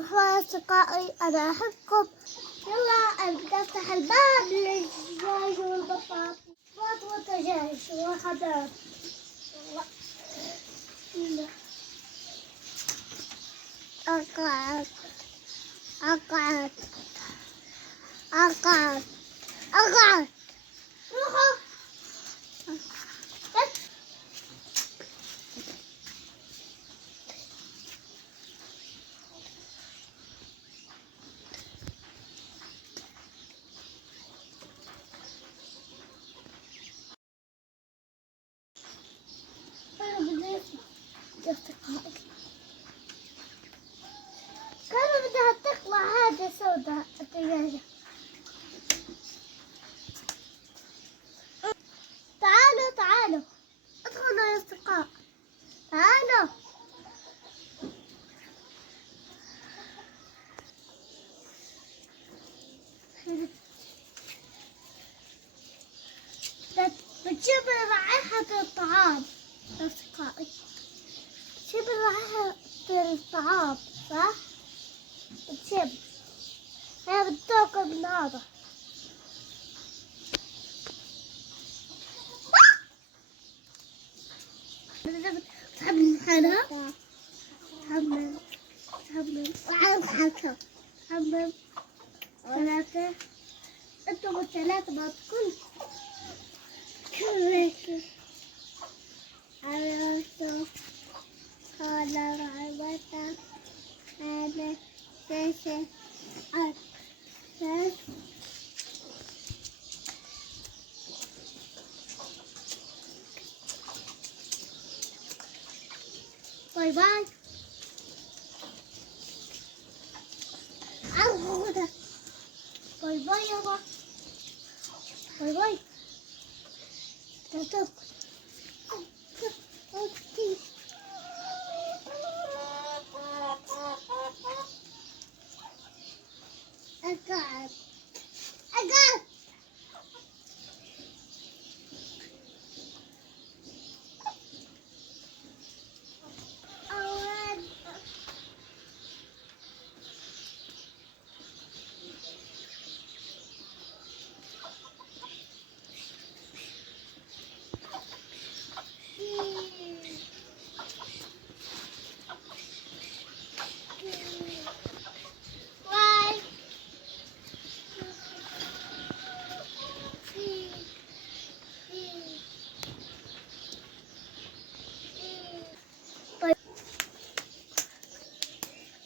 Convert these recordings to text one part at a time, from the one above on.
أصدقائي أنا أحبكم. يلا نفتح الباب للدجاج والبطاطا والدجاج وخضار. أقعد أقعد أقعد أقعد. روحوا. كانوا بدها تطلع هذه سوداء الدجاجة. تعالوا تعالوا ادخلوا يا أصدقاء، تعالوا. بتجيب رائحة الطعام يا أصدقائي، بتجيب رائحة الطعام صح؟ بتجيب هي بتاكل من هذا. تحمل حالها، تحمل وعارف حالها، تحمل ثلاثة. انتم الثلاثة ما تكون كلكم عرفتوا هذا رعبة هذا سيسي أكثر. باي باي. باي باي يابا، باي باي. تطب أقعد أقعد.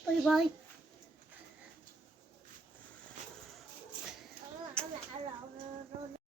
باي باي.